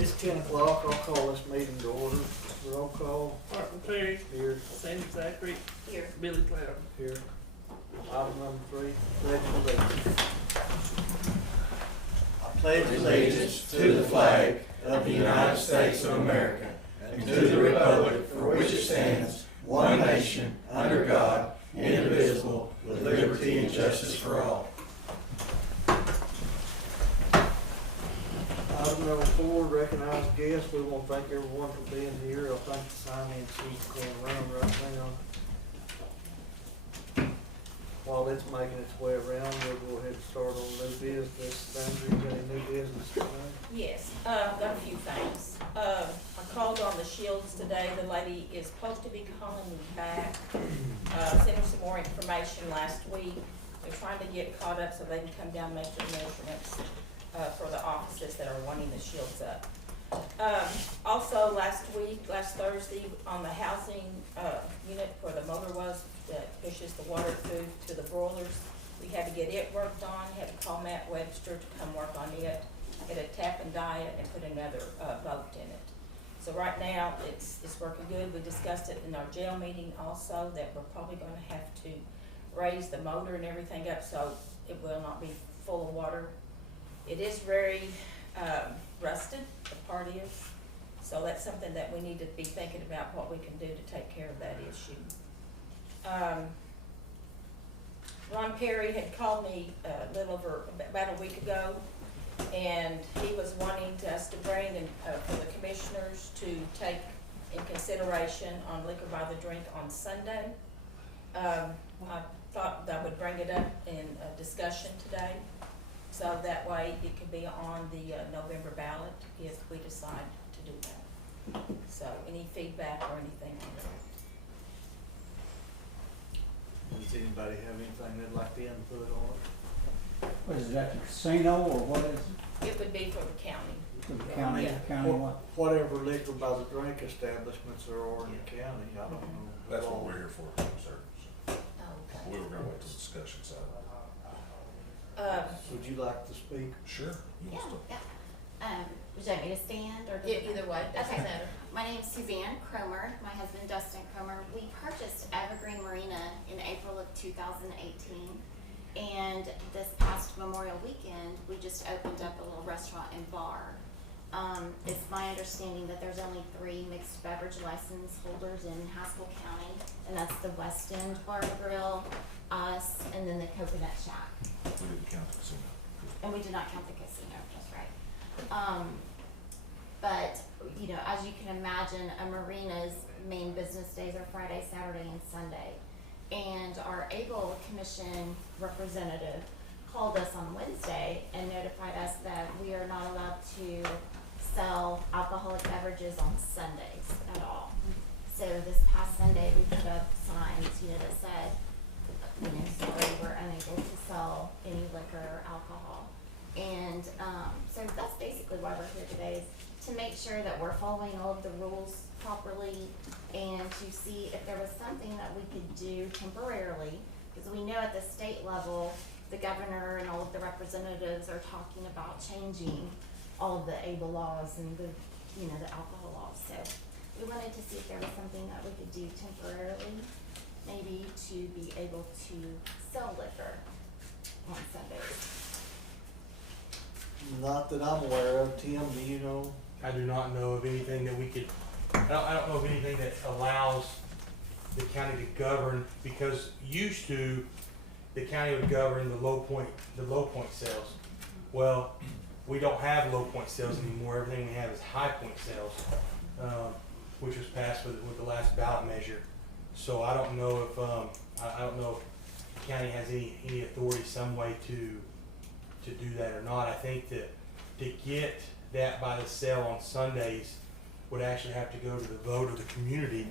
It's 10 o'clock, I'll call this meeting to order. Roll call, Martin Perry, here, Sandy Zachary, Here. Billy Cloud. here. Item number 3, pledge of allegiance. I pledge allegiance to the flag of the United States of America and to the republic for which it stands, one nation, under God, indivisible, with liberty and justice for all. Item number 4, recognize guests. We want to thank everyone for being here. I think the sign-in sheet's going around right now. While it's making its way around, we'll go ahead and start on new business. Sandra, you got any new business tonight? Yes, got a few things. I called on the Shields today. The lady is supposed to be calling me back. Sent her some more information last week. They're trying to get caught up so they can come down and make their measurements for the offices that are wanting the shields up. Also last Thursday, on the housing unit where the motor was that pushes the water through to the broilers, we had to get it worked on, had to call Matt Webster to come work on it, get a tap and die it, and put another bolt in it. So right now, it's working good. We discussed it in our jail meeting also, that we're probably gonna have to raise the motor and everything up so it will not be full of water. It is very rusted, the part is, so that's something that we need to be thinking about what we can do to take care of that issue. Ron Perry had called me a little over about a week ago, and he was wanting us to bring in, for the commissioners to take in consideration on liquor by the drink on Sunday. I thought that I would bring it up in a discussion today, so that way it could be on the November ballot if we decide to do that. So any feedback or anything on that? Does anybody have anything they'd like to input on it? What is that, the casino or what is it? It would be for the county. For the county, Yeah. county what? Whatever liquor by the drink establishments there are in the county, I don't know. That's what we're here for, sir. Okay. We were gonna wait till discussion, so. Would you like to speak? Sure. You Yeah, want to- yeah. Would you like me to stand or? Either way, doesn't Okay. matter. My name's Suzanne Cromer, my husband Dustin Cromer. We purchased Evergreen Marina in April of 2018. And this past Memorial Weekend, we just opened up a little restaurant and bar. It's my understanding that there's only 3 mixed beverage license holders in Haskell County, and that's the West End Bar and Grill, us, and then the Coconut Shack. We didn't count the casino. And we did not count the casino, that's right. But, you know, as you can imagine, a marina's main business days are Friday, Saturday, and Sunday. And our Able Commission representative called us on Wednesday and notified us that we are not allowed to sell alcoholic beverages on Sundays at all. So this past Sunday, we put up signs, you know, that said, you know, sorry, we're unable to sell any liquor or alcohol. And so that's basically why we're here today, is to make sure that we're following all of the rules properly and to see if there was something that we could do temporarily, because we know at the state level, the governor and all of the representatives are talking about changing all of the ABLE laws and the, you know, the alcohol laws. So we wanted to see if there was something that we could do temporarily, maybe to be able to sell liquor on Sundays. Not that I'm aware of. Tim, do you know? I do not know of anything that we could, I don't know of anything that allows the county to govern, because used to, the county would govern the low point sales. Well, we don't have low point sales anymore. Everything we have is high point sales, which was passed with the last ballot measure. So I don't know if, I don't know if the county has any authority, some way to do that or not. I think that to get that by the sale on Sundays would actually have to go to the vote of the community,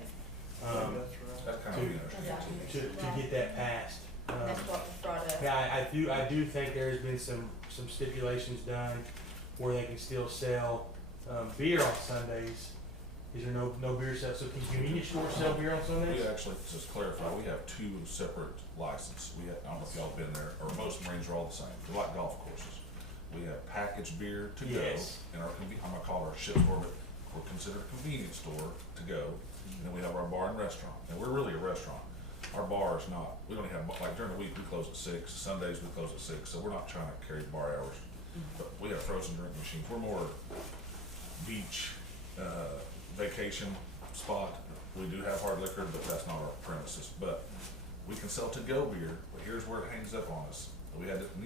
That's right. That's kind of interesting too. to get that passed. That's what was brought up. Yeah, I do think there's been some stipulations done where they can still sell beer on Sundays. Is there no beer sale? So can convenience stores sell beer on Sundays? We actually, just to clarify, we have 2 separate licenses. I don't know if y'all have been there, or most Marines are all the same. They're like golf courses. We have packaged beer to go Yes. in our, I'm gonna call it our ship store, but we're considered a convenience store to go. And then we have our bar and restaurant, and we're really a restaurant. Our bar is not, we don't have, like during the week, we close at 6, Sundays we close at 6, so we're not trying to carry bar hours. But we have frozen drink machines, we're more beach, vacation spot. We do have hard liquor, but that's not our premises, but we can sell to-go beer, but here's where it hangs up on us.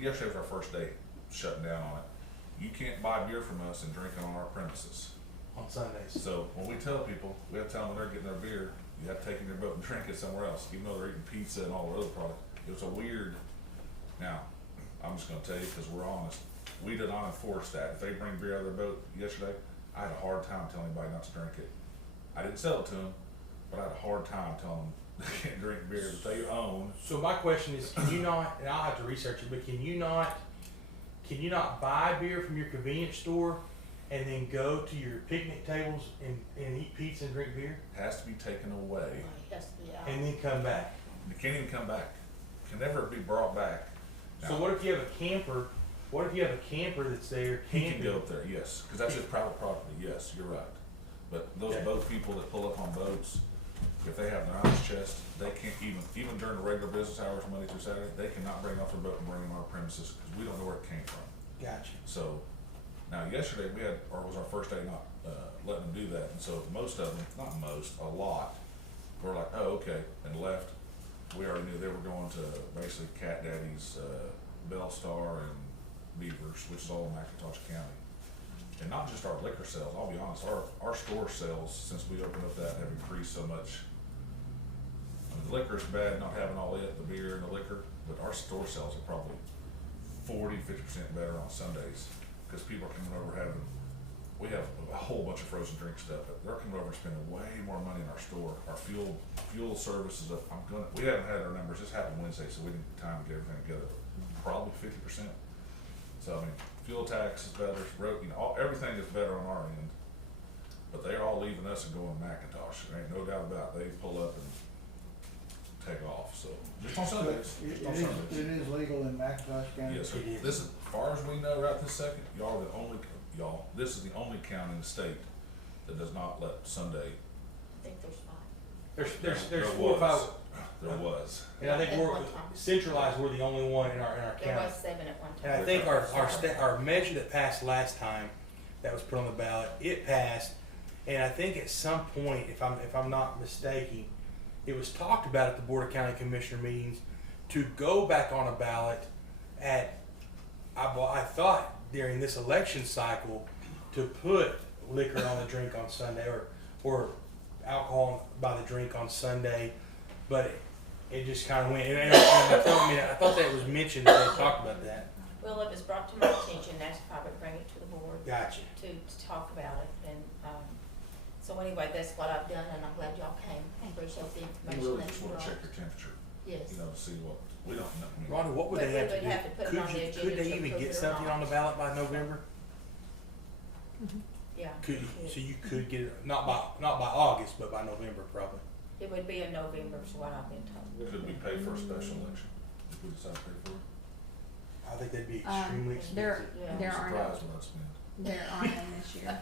Yesterday was our first day shutting down on it. You can't buy beer from us and drink it on our premises. On Sundays. So when we tell people, we have to tell them when they're getting their beer, you have to take it in your boat and drink it somewhere else, even though they're eating pizza and all the other products. It was a weird, now, I'm just gonna tell you, cause we're honest, we did not enforce that. If they bring beer out of their boat yesterday, I had a hard time telling anybody not to drink it. I didn't sell it to them, but I had a hard time telling them they can't drink beer that they own. So my question is, can you not, and I'll have to research it, but can you not buy beer from your convenience store and then go to your picnic tables and eat pizza and drink beer? Has to be taken away. Yes, yeah. And then come back? It can't even come back. Can never be brought back. So what if you have a camper, that's there He camping? can go up there, yes, cause that's his private property, yes, you're right. But those Okay. boat people that pull up on boats, if they have an ice chest, they can't even during the regular business hours, Monday through Saturday, they cannot bring it off their boat and bring them on our premises, cause we don't know where it came from. Gotcha. So, now yesterday we had, or was our first day not, letting them do that, and so most of them, not most, a lot, were like, oh, okay, and left. We already knew they were going to basically Cat Daddy's, Bellstar and Beavers, which is all in McIntosh County. And not just our liquor sales, I'll be honest, our store sales, since we opened up that, have increased so much. I mean, the liquor's bad, not having all it, the beer and the liquor, but our store sales are probably 40–50% better on Sundays, because people are coming over having, we have a whole bunch of frozen drink stuff, but they're coming over and spending way more money in our store. Our fuel service is up, we haven't had our numbers, this happened Wednesday, so we didn't get time to get everything together, probably 50%. So, I mean, fuel tax is better, everything is better on our end, but they're all leaving us and going to McIntosh, there ain't no doubt about it. They pull up and take off, so, just on Sundays, just on Sundays. It is legal in McIntosh County? Yes, sir. It is. This is, as far as we know right this second, this is the only county in the state that does not let Sunday. I think there's 5. There's There 4 or 5, There was. and I think At we're one time. centralized. We're the only one in our There county. was 7 at one And I time. think our measure that passed last time, that was put on the ballot, it passed, and I think at some point, if I'm not mistaken, it was talked about at the Board of County Commissioner meetings to go back on a ballot at, I thought during this election cycle, to put liquor on the drink on Sunday or alcohol by the drink on Sunday, but it just kind of went. And I thought that was mentioned that they talked about that. Well, it was brought to my attention, that's why I would bring it to the board Gotcha. to talk about it. And, so anyway, that's what I've done, and I'm glad y'all came. Appreciate the You information really that just you wanna brought. check your temperature, Yes. to see what, we don't know. I mean, Rhonda, what would But they we have to would do? have to put it on the agenda Could they to even approve get it or something not. on the ballot by November? Yeah. So you could get it, not by August, but by November probably. It would be in November, is what I've been told. Could we pay for a special election, if we decide to pay for it? I think that'd be extremely There, expensive. Yeah. there I'm are no, surprised what I spent. there are none this year.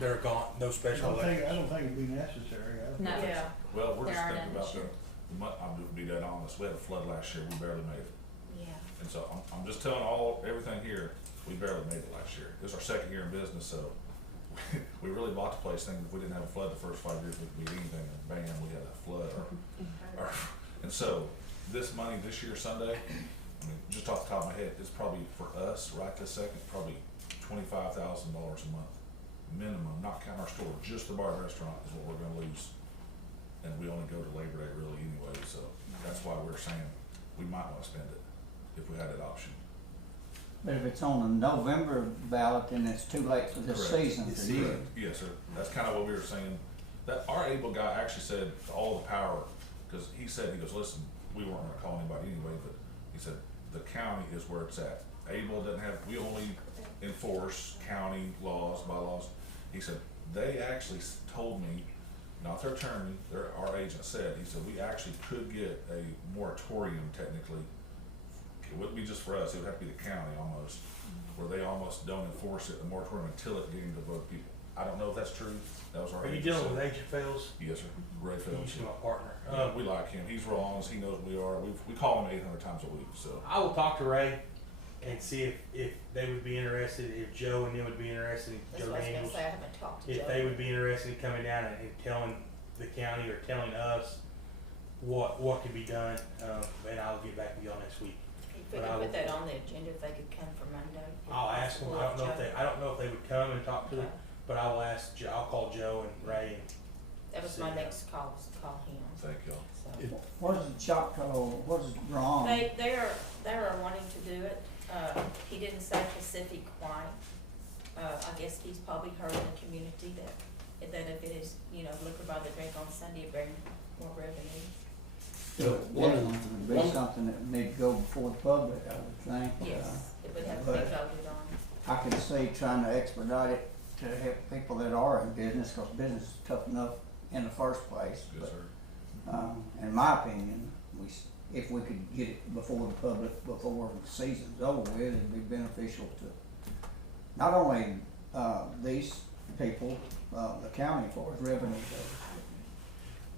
They're gone, no special election. I don't think it'd be necessary. No. Yeah. Well, we're There just are thinking none about this year. I'm gonna be dead honest, we had a flood last year, we barely made it. Yeah. And so I'm just telling everything here, we barely made it last year. This is our second year in business, so we really bought the place thinking if we didn't have a flood the first 5 years, we could be anything, and bam, we had a flood. And so, this money this year, Sunday, I mean, just off the top of my head, it's probably for us, right this second, probably $25,000 a month, minimum, not counting our store, just the bar and restaurant is what we're gonna lose. And we only go to Labor Day really anyway, so that's why we're saying we might wanna spend it, if we had that option. But if it's on a November ballot, then it's too late for this Correct. season This for you. season. Yes, sir. That's kind of what we were saying. That our able guy actually said all the power, because he goes, listen, we weren't gonna call anybody anyway, but he said, the county is where it's at. Able doesn't have, we only enforce county laws, bylaws. He said, they actually told me, not their attorney, our agent said, he said, we actually could get a moratorium technically it wouldn't be just for us, it would have to be the county almost, where they almost don't enforce it, the moratorium until it gets into both people. I don't know if that's true, that was our. Are you agency. dealing with Agent Fails? Yes, sir, Ray He Phelps. used to be my partner. We like him, he's real honest, he knows we are, we call him 800 times a week, so. I will talk to Ray and see if they would be interested, if Joe and them would be interested, That's Joe what I was gonna Daniels, say, I haven't talked to Joe. if they would be interested in coming down and telling the county or telling us what could be done, and I'll get back to y'all next week. If we but could I will- put that on the agenda, if they could come for Monday. if I'll ask them, possible, I don't know if they would come and talk to them, Okay. but I will ask, I'll call Joe and Ray and That was my next call, was to call him, Thank y'all. so. What is the Choctaw, what is wrong? They are wanting to do it, he didn't say specific why. I guess he's probably heard in the community that if it is, liquor by the drink on Sunday, it brings more revenue. Definitely would be something that would need to go before the public, I would think. Yes, it would have to be but- voted on. I can see trying to expedite it to help people that are in business, cause business is tough enough in the first place. Yes, But, sir. in my opinion, if we could get it before the public, before the season's over with, it'd be beneficial to not only, these people, the county for its revenue goes.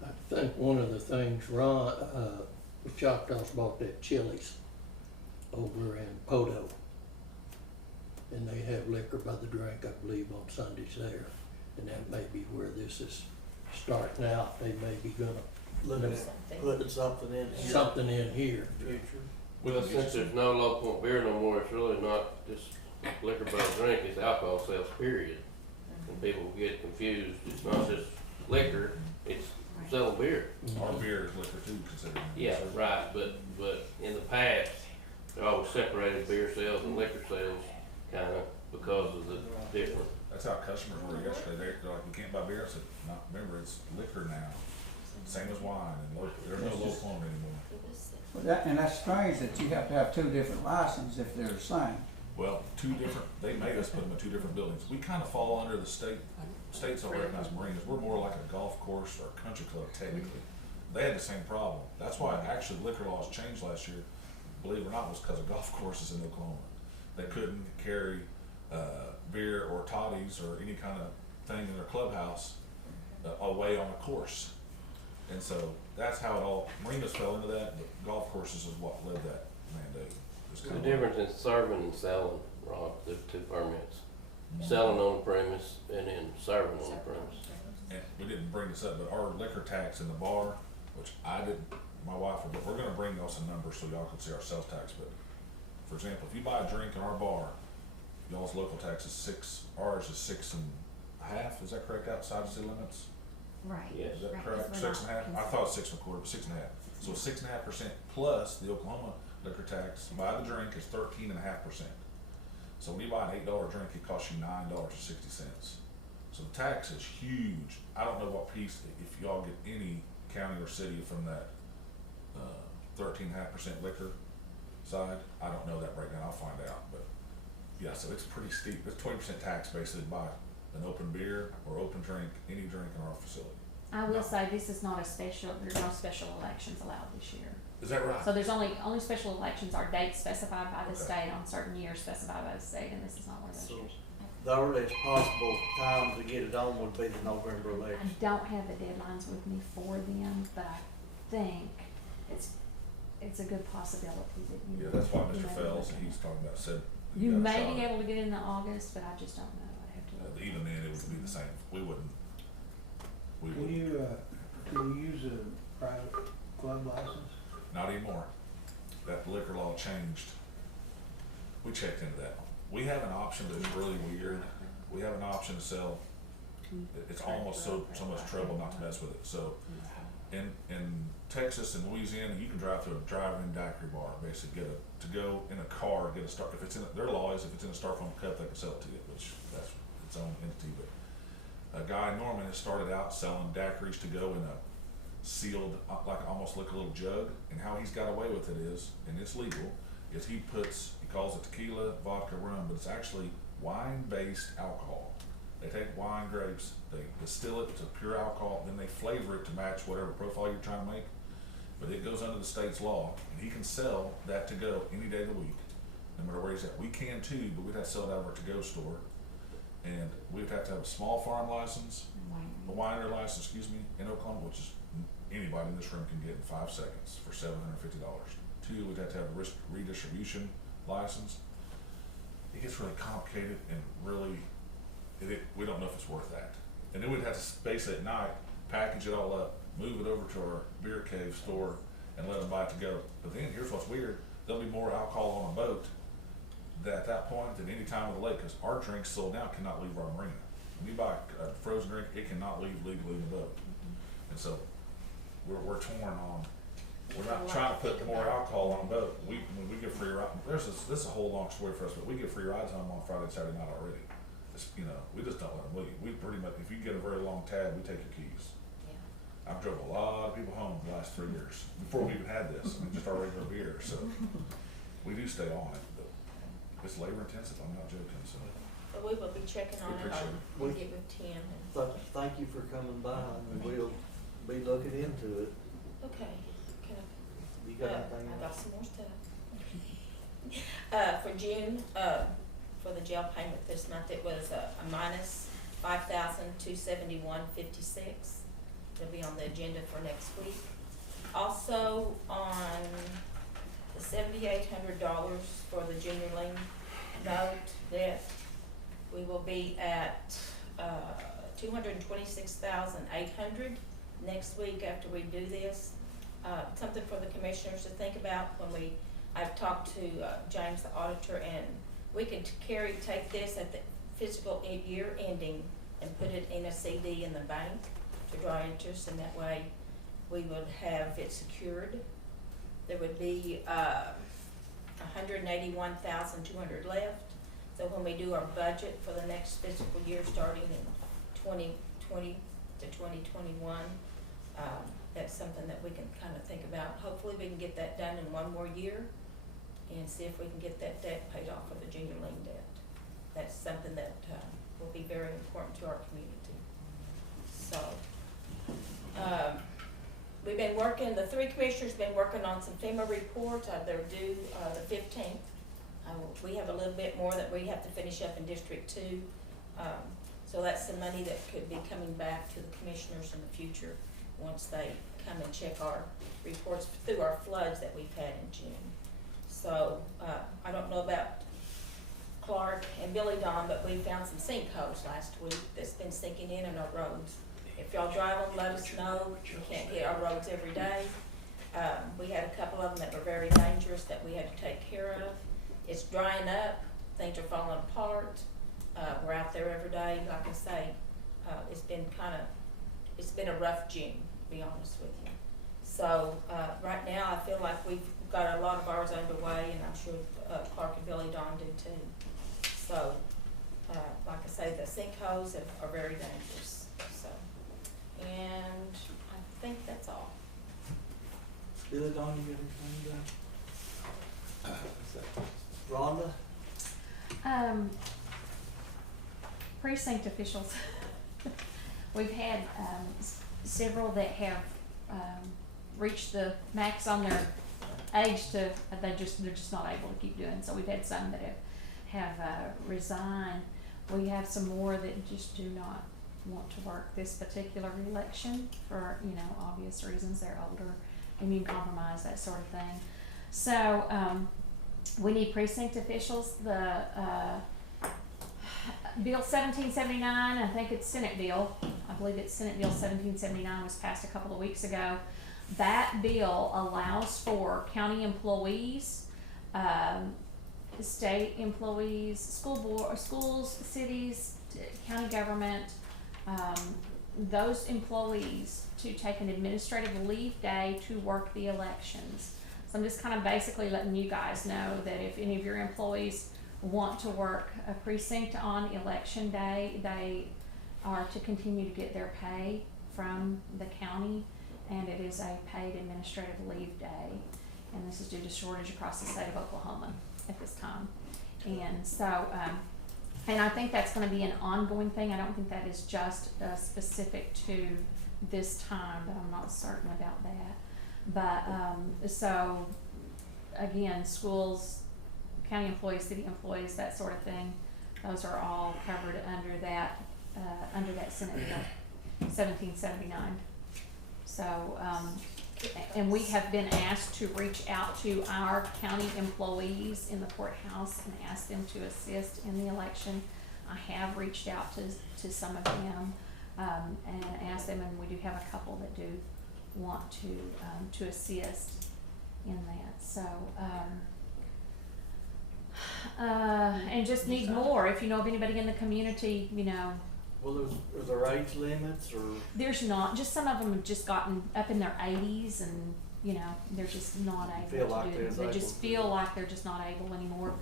I think one of the things Ron, the Choctaws bought that Chili's over in Poto. And they have liquor by the drink, I believe, on Sundays there. And that may be where this is starting out. They may be gonna Looking at Something. putting something in here. something in here. Future. Well, since there's no low point beer no more, it's really not just liquor by the drink, it's alcohol sales, period. And people get confused, it's not just liquor, it's selling beer. Our beer is liquor too, considered. Yeah, right, but in the past, they always separated beer sales and liquor sales, kinda, because of the difference. That's how customers were yesterday, they're like, we can't buy beer, I said, no, remember, it's liquor now, same as wine, and there's no low point anymore. And that's strange that you have to have two different licenses if they're the same. Well, they made us put them in two different buildings. We kind of fall under the states don't recognize marinas. We're more like a golf course or a country club technically. They had the same problem. That's why actually liquor laws changed last year, believe it or not, was because of golf courses in Oklahoma. They couldn't carry beer or toddies or any kind of thing in their clubhouse away on a course. And so that's how it all, marinas fell into that, but golf courses is what led that mandate. It's The kind of difference in serving and selling, Rob, the two permits. Selling on the premise and then serving on the premise. And we didn't bring this up, but our liquor tax in the bar, which I didn't, my wife, we're gonna bring y'all some numbers so y'all can see our sales tax, but for example, if you buy a drink in our bar, y'all's local tax is ours is 6.5, is that correct, outside the city limits? Right. Yes. Is that Right, correct, 'cause we're 6.5? not I thought 6.25, but 6.5. So 6.5% plus the Oklahoma liquor tax, buy the drink is 13.5%. So when you buy an $8 drink, it costs you $9.60. So the tax is huge. I don't know what piece, if y'all get any county or city from that 13.5% liquor side, I don't know that right now, I'll find out, but yeah, so it's pretty steep. It's 20% tax basically to buy an open beer or open drink, any drink in our facility. I will No. say this is not a special, there's no special elections allowed this year. Is that right? So there's only special elections are dates specified by the Okay. state on certain years specified by the state, and this is not one of those So years. the earliest possible time to get it on would be the November I election. don't have the deadlines with me for them, but I think it's a good possibility that you. Yeah, that's why you Mr. may be Fells, looking he's at. talking about, said. You got a may shot be at it. able to get it in August, but I just don't know, I'd have to look. Even then, it would be the same, we wouldn't. Can you use a private club license? Not anymore. That liquor law changed. We checked into that. We have an option that's really weird. We have an option to sell. It's almost so much trouble not to mess with it. So in Texas and Louisiana, you can drive through a drive-in daiquiri bar, basically to go in a car, get a start. If it's in their law is if it's in a styrofoam cup, they can sell it to you, which that's its own entity. But a guy in Norman has started out selling daiquiris to go in a sealed, like almost like a little jug, and how he's got away with it is, and it's legal, is he calls it tequila, vodka, rum, but it's actually wine-based alcohol. They take wine grapes, they distill it to pure alcohol, then they flavor it to match whatever profile you're trying to make, but it goes under the state's law, and he can sell that to go any day of the week, no matter where he's at. We can too, but we'd have to sell it out of our to-go store, and we'd have to have a small farm license, a winery license, excuse me, in Oklahoma, which is anybody in this room can get in 5 seconds for $750. 2, we'd have to have a redistribution license. It gets really complicated and really, we don't know if it's worth that. And then we'd have to space it at night, package it all up, move it over to our beer cave store and let them buy it to go. But then here's what's weird, there'll be more alcohol on a boat at that point than any time of the lake, because our drinks sold now cannot leave our marina. When you buy a frozen drink, it cannot leave legally in the boat. And so we're torn on, we're not trying to put more alcohol on a boat. When we get free rides, this is a whole long story for us, but we get free rides home on Friday and Saturday night already. It's, you know, we just don't let them leave. We pretty much, if you get a very long tab, we take your keys. Yeah. I've drove a lot of people home the last 3 years, before we even had this, I mean, just our regular beer, so we do stay on it, but it's labor intensive, I'm not joking, so. But we will be checking on it, Appreciate it. we'll get with Tim and, Thank you for coming by, and we'll be looking into it. okay, can You I, got anything I got else? some more stuff. For June, for the jail payment this month, it was a minus $5,271.56. It'll be on the agenda for next week. Also, on the $7,800 for the junior lien note debt, we will be at $226,800 next week after we do this. Something for the commissioners to think about when I've talked to James the auditor, and we could take this at the fiscal year ending and put it in a CD in the bank to draw interest, and that way we would have it secured. There would be $181,200 left. So when we do our budget for the next fiscal year, starting in 2020 to 2021, that's something that we can kind of think about. Hopefully we can get that done in 1 more year and see if we can get that debt paid off for the junior lien debt. That's something that will be very important to our community. So, we've been working, the 3 commissioners been working on some FEMA reports. They're due the 15th. We have a little bit more that we have to finish up in District 2. So that's some money that could be coming back to the commissioners in the future once they come and check our reports through our floods that we've had in June. So I don't know about Clark and Billy Don, but we found some sinkholes last week that's been sinking in our roads. If y'all drive them, let us know. We can't hit our roads every day. We had a couple of them that were very dangerous that we had to take care of. It's drying up, things are falling apart. We're out there every day. Like I say, it's been a rough June, to be honest with you. So right now I feel like we've got a lot of ours underway, and I'm sure Clark and Billy Don do too. So like I say, the sinkholes are very dangerous. So, and I think that's all. Billy Don, you got anything to Rhonda? Precinct officials. We've had several that have reached the max on their age to they're just not able to keep doing. So we've had some that have resigned. We have some more that just do not want to work this particular election for obvious reasons. They're older, immune compromised, that sort of thing. So we need precinct officials. The Bill 1779, I think it's Senate bill. I believe it's Senate Bill 1779 was passed a couple of weeks ago. That bill allows for county employees, state employees, schools, cities, county government, those employees to take an administrative leave day to work the elections. So I'm just kind of basically letting you guys know that if any of your employees want to work a precinct on election day, they are to continue to get their pay from the county, and it is a paid administrative leave day, and this is due to shortage across the state of Oklahoma at this time. And so and I think that's going to be an ongoing thing. I don't think that is just specific to this time, but I'm not certain about that. But, so, again, schools, county employees, city employees, that sort of thing, those are all covered under that Senate Bill 1779. So, and we have been asked to reach out to our county employees in the courthouse and ask them to assist in the election. I have reached out to some of them, and asked them, and we do have a couple that do want to assist in that. So, and just need more. If you know of anybody in the community, you know. Well, are there age limits or? There's not. Just some of them have just gotten up in their 80s, and you know they're just not able to do it. They just feel like they're just not able anymore,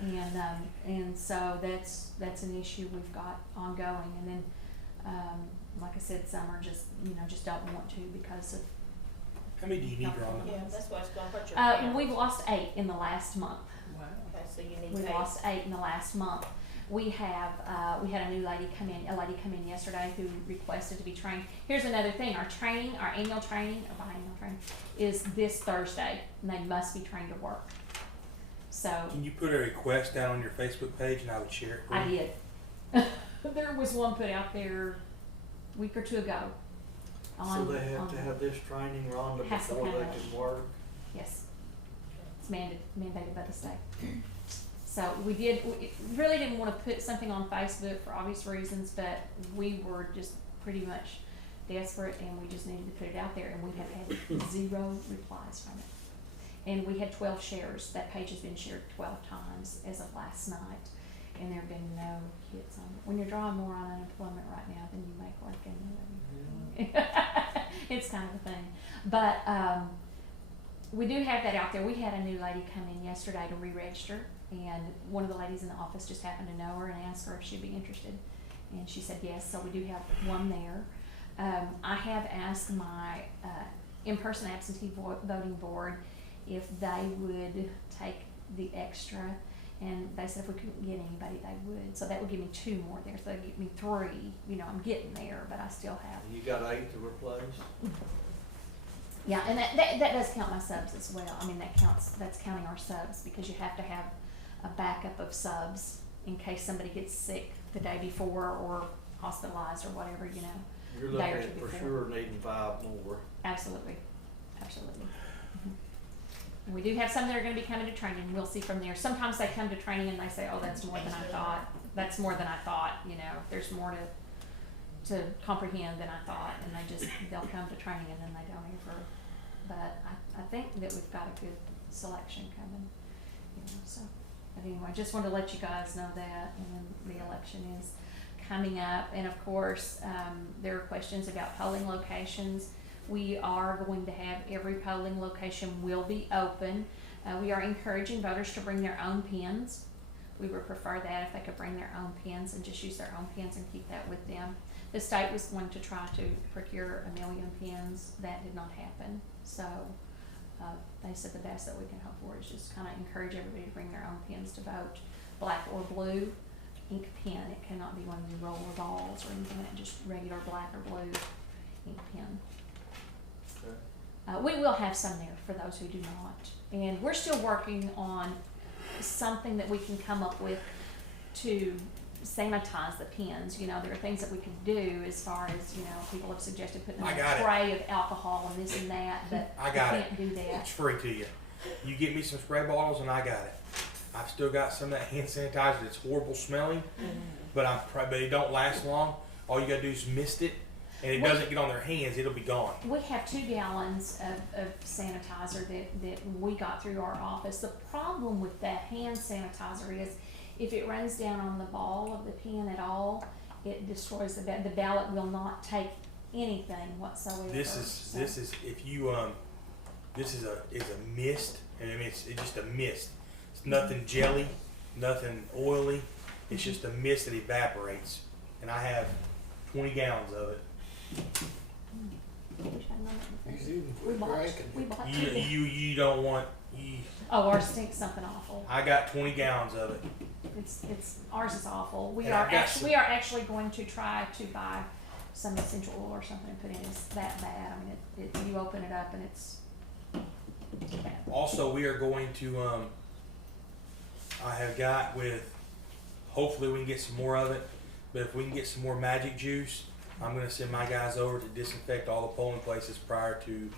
and so that's an issue we've got ongoing. And then, like I said, some are just just don't want to because of. How many do you need, Rhonda? Yeah, that's what I was going, what's your count? We've lost 8 in the last month. Wow. Okay, so you need We've 8. lost 8 in the last month. We have, we had a lady come in yesterday who requested to be trained. Here's another thing, our annual training, or biannual training, is this Thursday, and they must be trained to work. So. Can you put a request down on your Facebook page and I would share it for you? I did. There was one put out there a week or 2 ago. So they have to have this training, Rhonda, Haskell before they County. can work? Yes. It's mandated by the state. So we really didn't want to put something on Facebook for obvious reasons, but we were just pretty much desperate and we just needed to put it out there, and we have had 0 replies from it. And we had 12 shares. That page has been shared 12 times as of last night, and there have been no hits on it. When you're drawing more on unemployment right now than you make working, it's kind of a thing. But we do have that out there. We had a new lady come in yesterday to re-register, and one of the ladies in the office just happened to know her and asked her if she'd be interested, and she said yes. So we do have one there. I have asked my in-person absentee voting board if they would take the extra, and they said if we couldn't get anybody, they would. So that would give me 2 more there. So that'd give me 3. I'm getting there, but I still have. You got 8 to replace? Yeah, and that does count my subs as well. I mean, that's counting our subs, because you have to have a backup of subs in case somebody gets sick the day before or hospitalized or whatever, You're looking at for sure needing 5 more. Absolutely. And we do have some that are going to be coming to training. We'll see from there. Sometimes they come to training and they say, oh, that's more than I thought. There's more to comprehend than I thought, and they'll come to training and then they don't ever. But I think that we've got a good selection coming, so. But anyway, I just wanted to let you guys know that, and then the election is coming up, and of course, there are questions about polling locations. We are going to have every polling location will be open. We are encouraging voters to bring their own pens. We would prefer that if they could bring their own pens and just use their own pens and keep that with them. The state was going to try to procure 1 million pens. That did not happen. So they said the best that we can hope for is just kind of encourage everybody to bring their own pens to vote. Black or blue ink pen. It cannot be one of the roller balls or anything like that, just regular black or blue ink pen. Okay. We will have some there for those who do not. And we're still working on something that we can come up with to sanitize the pens. There are things that we can do as far as, people have suggested putting in a spray of alcohol and this and that, but I got can't do that. It's free to you. You get me some spray bottles and I got it. I've still got some of that hand sanitizer that's horrible smelling, but it don't last long. All you gotta do is mist it, and it doesn't get on their hands, it'll be gone. We have 2 gallons of sanitizer that we got through our office. The problem with that hand sanitizer is if it runs down on the ball of the pen at all, it destroys the ballot. The ballot will not take anything whatsoever. This is a mist, and it's just a mist. It's nothing jelly, nothing oily. It's just a mist that evaporates, and I have 20 gallons of it. We bought 2. You don't want. Oh, ours stinks something awful. I got 20 gallons of it. It's ours is awful. We And are I've got we are actually going to try to buy some essential oil or something and put in. It's that bad. I mean, you open it up and it's Also, we are going to, I have got with, hopefully we can get some more of it, but if we can get some more magic juice, I'm gonna send my guys over to disinfect all the polling places prior to,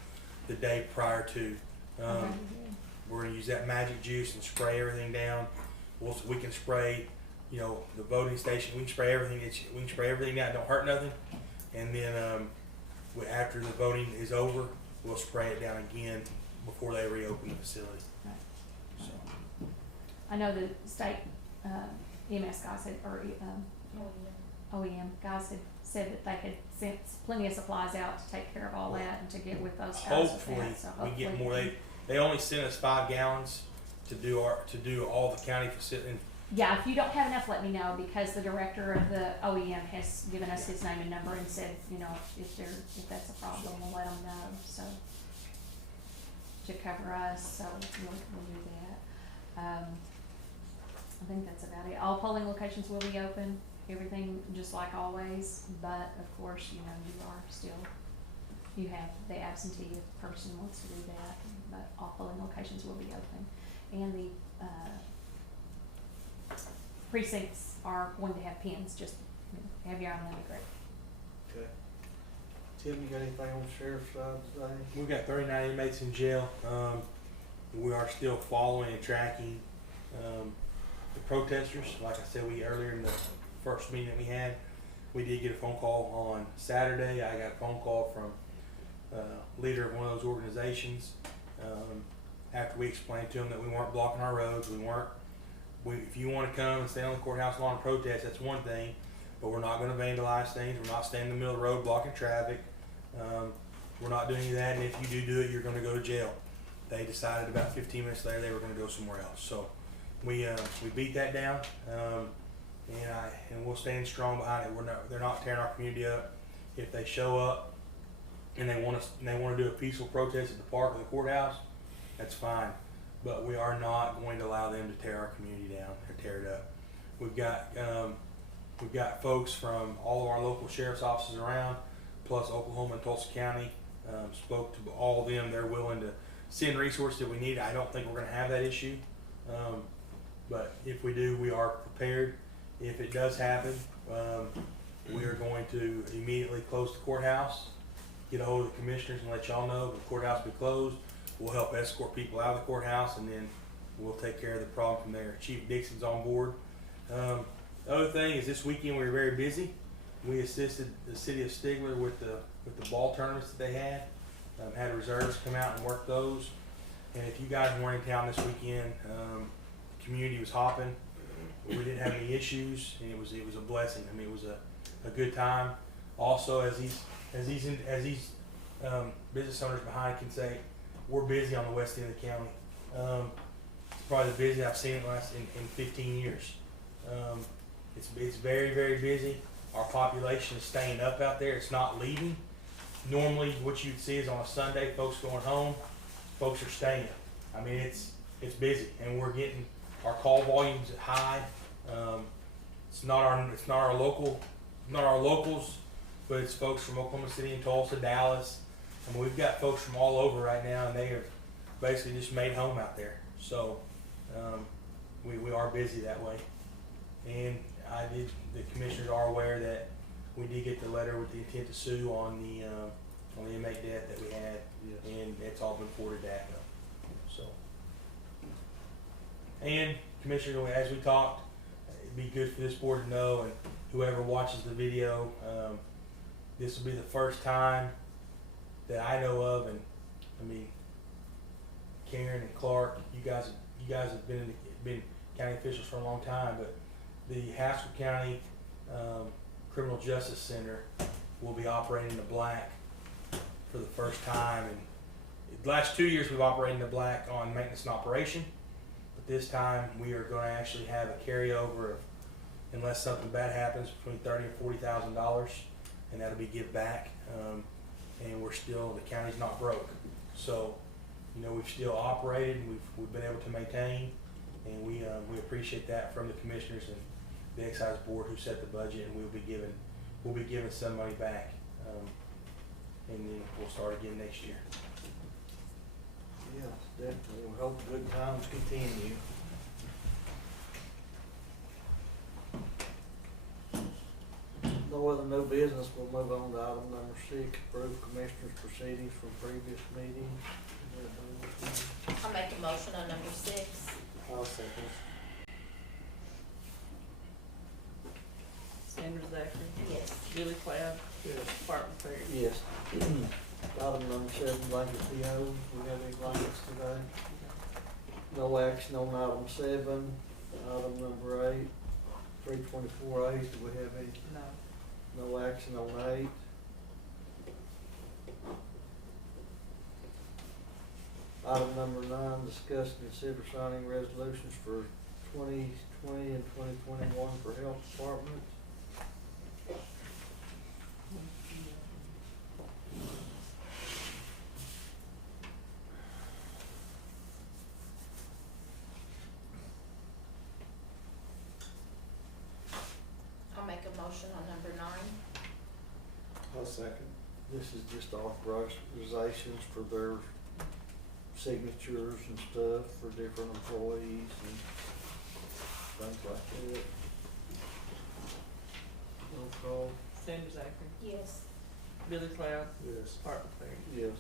the day prior to. We're gonna use that magic juice and spray everything down. We can spray, you know, the voting station, we can spray everything, we can spray everything down, don't hurt nothing. And then, after the voting is over, we'll spray it down again before they reopen the facility. Right. So, I know the state, EMS guys had, or, OEM guys had said that they had sent plenty of supplies out to take care of all that and to get with those guys with hopefully, that, so we get hopefully- more, they only sent us 5 gallons to do all the county facility. Yeah, if you don't have enough, let me know, because the director of the OEM has given us his name and number and said, you know, if that's a problem, we'll let them know, so. To cover us, so we'll do that. I think that's about it. All polling locations will be open, everything just like always, but of course, you know, you are still, you have the absentee if the person wants to do that, but all polling locations will be open. And the, precincts are going to have pins, just have your eye on that, great. Okay. Tim, you got anything on the sheriff's side today? We've got 39 inmates in jail. We are still following and tracking the protesters. Like I said, earlier in the first meeting that we had, we did get a phone call on Saturday. I got a phone call from leader of one of those organizations. After we explained to them that we weren't blocking our roads, if you want to come and stay on the courthouse lawn and protest, that's one thing, but we're not going to vandalize things. We're not standing in the middle of the road blocking traffic. We're not doing any of that, and if you do it, you're going to go to jail. They decided about 15 minutes later they were going to go somewhere else. So we beat that down, and we'll stand strong behind it. They're not tearing our community up. If they show up and they want to do a peaceful protest at the park or the courthouse, that's fine. But we are not going to allow them to tear our community down or tear it up. We've got folks from all of our local sheriff's offices around, plus Oklahoma and Tulsa County. Spoke to all of them. They're willing to send resources that we need. I don't think we're going to have that issue, but if we do, we are prepared. If it does happen, we are going to immediately close the courthouse, get a hold of the commissioners and let y'all know the courthouse will be closed. We'll help escort people out of the courthouse, and then we'll take care of the problem from there. Chief Dixon's on board. The other thing is this weekend we were very busy. We assisted the city of Stigler with the ball tournaments that they had. Had reserves come out and work those. And if you guys weren't in town this weekend, the community was hopping. We didn't have any issues, and it was a blessing. I mean, it was a good time. Also, as these business owners behind can say, we're busy on the west end of the county. It's probably the busiest I've seen it in 15 years. It's very, very busy. Our population is staying up out there. It's not leaving. Normally, what you'd see is on a Sunday, folks going home, folks are staying. I mean, it's busy, and we're getting our call volumes high. It's not our locals, but it's folks from Oklahoma City and Tulsa, Dallas. I mean, we've got folks from all over right now, and they have basically just made home out there. So we are busy that way. And the commissioners are aware that we did get the letter with the intent to sue on the inmate death that we had, and it's all been forwarded to ACO. So, and Commissioner, as we talked, it'd be good for this board to know, and whoever watches the video, this will be the first time that I know of, and I mean, Karen and Clark, you guys have been county officials for a long time, but the Haskell County Criminal Justice Center will be operating in the black for the first time. And the last 2 years we've operated in the black on maintenance and operation, but this time we are going to actually have a carryover of, unless something bad happens, between $30,000 and $40,000, and that'll be give back. And the county's not broke. So, you know, we've still operated, and we've been able to maintain, and we appreciate that from the commissioners and the excise board who set the budget, and we'll be giving some money back, and then we'll start again next year. Yes, definitely. We hope good times continue. No other new business, we'll move on to item number 6, approve commissioners' proceedings from previous meetings. I'll make a motion on number 6. I'll second. Sandra Zachary, Yes. Billy Cloud, Yes. Barton Perry. Yes. Item number 7, blanket POs. We have any blankets today? No action on item 7. Item number 8, 324A, do we have any? No. No action on 8. Item number 9, discuss and consider signing resolutions for 2020 and 2021 for health department. I'll make a motion on number 9. I'll second. This is just authorizations for their signatures and stuff for different employees and things like that. Roll call. Sandra Zachary, Yes. Billy Cloud, Yes. Barton Perry. Yes.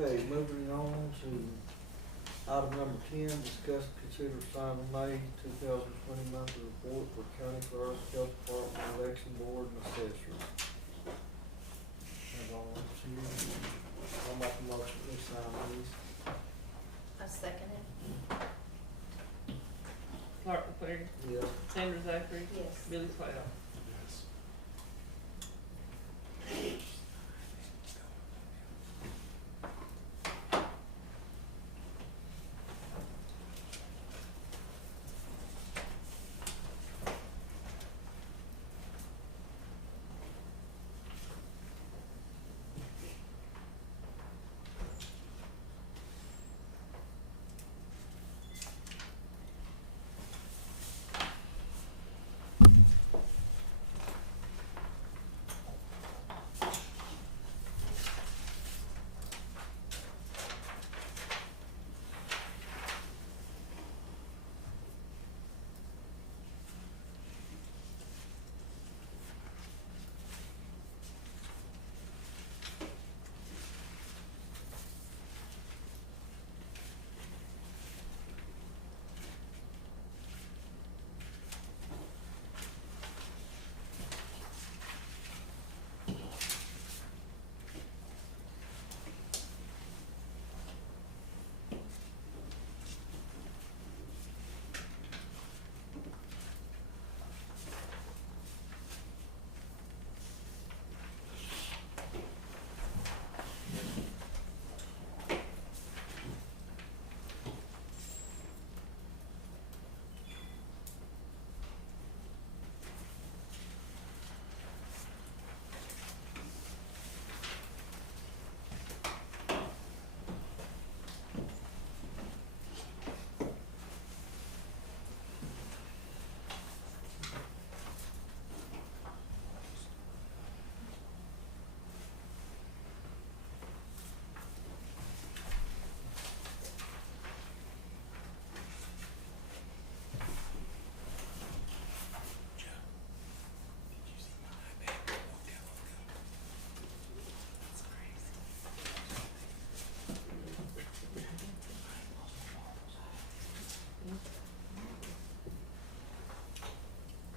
Okay, moving on to item number 10, discuss and consider signing May 2020 monthly report for county clerk, health department, election board, and assessors. Have all those here. I'll make a motion to sign these. I second it. Clark McCleary, Yes. Sandra Zachary, Yes. Billy Cloud.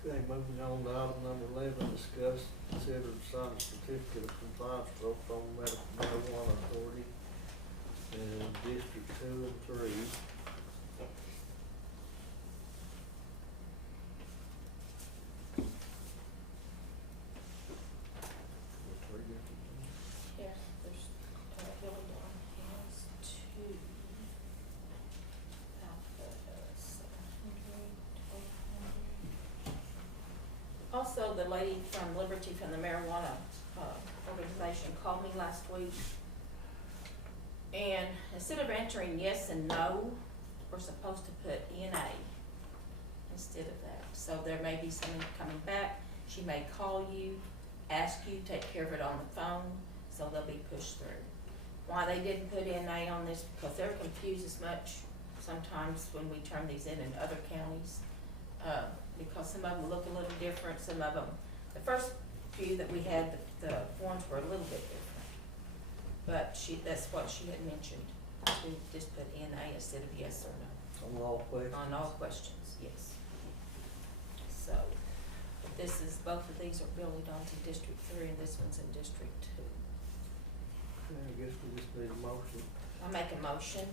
Okay, moving on to item number 11, discuss, consider and sign a certificate of compliance for Oklahoma Medical Marijuana Authority in District 2 and 3. Three different things. Here, there's, Billy Dawn has two. Alpha, 700, 1200. Also, the lady from Liberty, from the marijuana, organization called me last week. And instead of answering yes and no, we're supposed to put NA instead of that. So there may be someone coming back, she may call you, ask you, take care of it on the phone, so they'll be pushed through. Why they didn't put NA on this, because they're confused as much sometimes when we turn these in other counties. Because some of them look a little different, some of them, the first few that we had, the forms were a little bit different. But that's what she had mentioned, we just put NA instead of yes or no. On all questions. On all questions, yes. So, this is, both of these are Billy Dawn's in District 3 and this one's in District 2. Okay, I guess we just need a motion. I'll make a motion.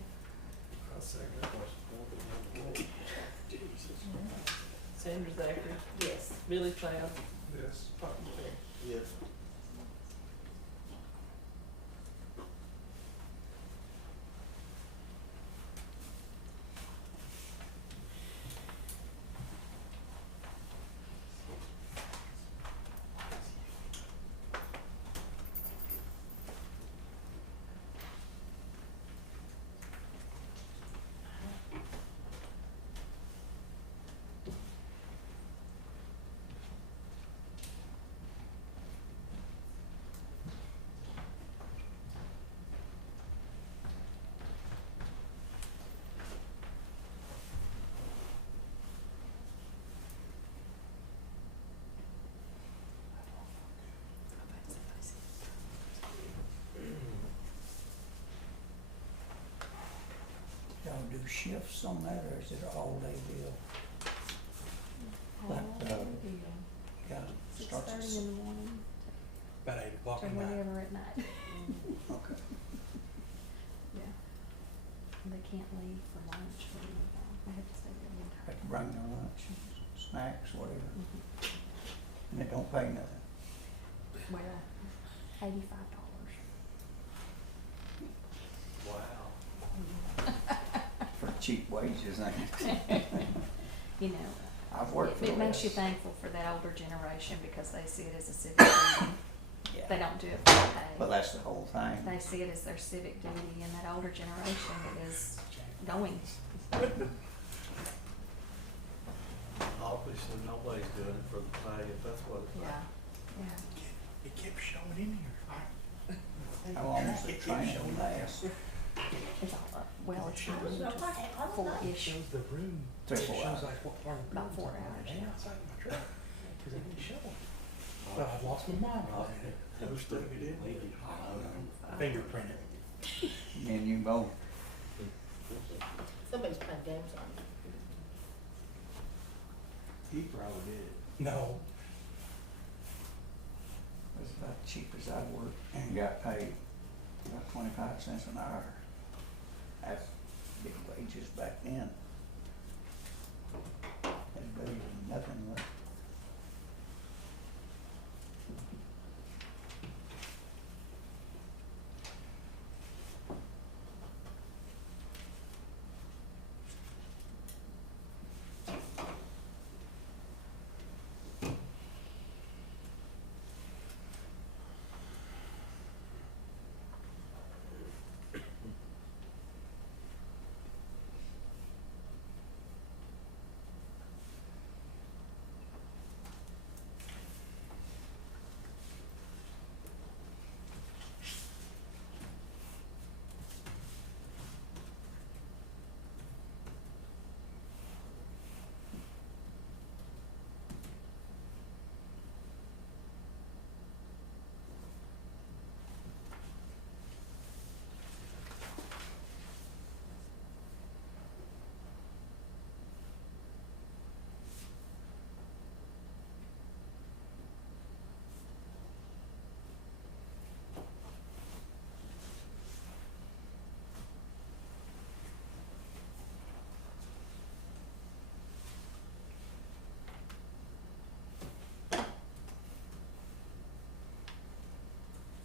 I'll second that motion. Sandra Zachary, Yes. Billy Cloud, Yes. Clark McCleary. Yes. shifts on that, or is it an all-day deal? Like, yeah, Six starts at thirty in the morning About 8 o'clock to at night. whenever at night. Okay. Yeah. They can't leave for lunch or anything. They have to stay there the entire Have to time. bring their lunch, snacks, whatever, Mhm. and it don't pay nothing. Well, $85. Wow. For cheap wages, ain't it? You know, I've worked for it makes you less. thankful for that older generation because they see it as a civic duty. Yeah. They don't do it for pay. But that's the whole thing. They see it as their civic duty, and that older generation is going. Obviously, nobody's doing it for the pay, if that's what it's. Yeah, yeah. It kept showing in here. How long does the training last? It's all up. Well, it's I was 9 like, to I don't 4-ish. Shows the room. 3 or It 4 shows hours. like what part of the About room's 4 on there. hours, And yeah. outside my truck, 'cause it didn't show. Well, I lost my mind on it. Who stuck it in? Fingerprinted. Me and you both. Somebody's playing games on it. He probably did. No. It was about the cheapest I'd worked and got paid about 25 cents an hour. That's big wages back then. That's better than nothing left.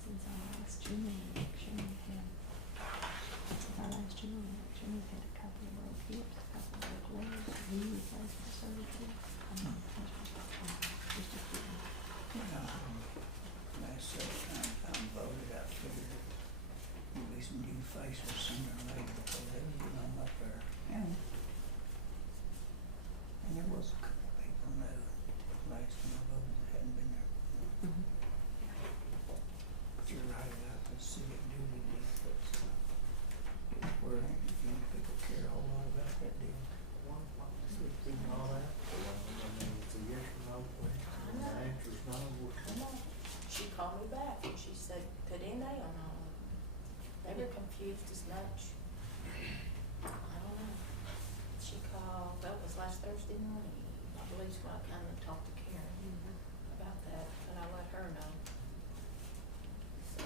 Since our last general election, we've had, a couple of road hips, a couple of road legs, knee replacement surgery. Just a few. Last time I voted, I figured there'd be some new faces sooner or later before they was getting on up there. And there was a couple of people new last time I voted that hadn't been there. Mhm. But you're right about the civic duty deal, but where young people care a whole lot about that deal. And all that. I mean, it's a yes or no question, and the answer's no. I know. She called me back and she said, put in they or not. They were confused as much. I don't know. She called, that was last Thursday morning. I believe is when I kind of talked to Karen about that, and I let her know. So,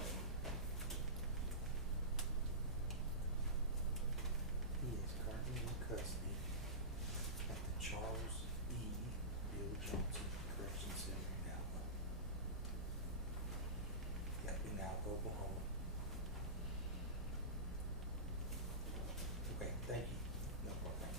He is currently in custody at the Charles E. Bill Johnson Correction Center in Alva. Yep, in Alva, Oklahoma. Okay, thank you. No problem.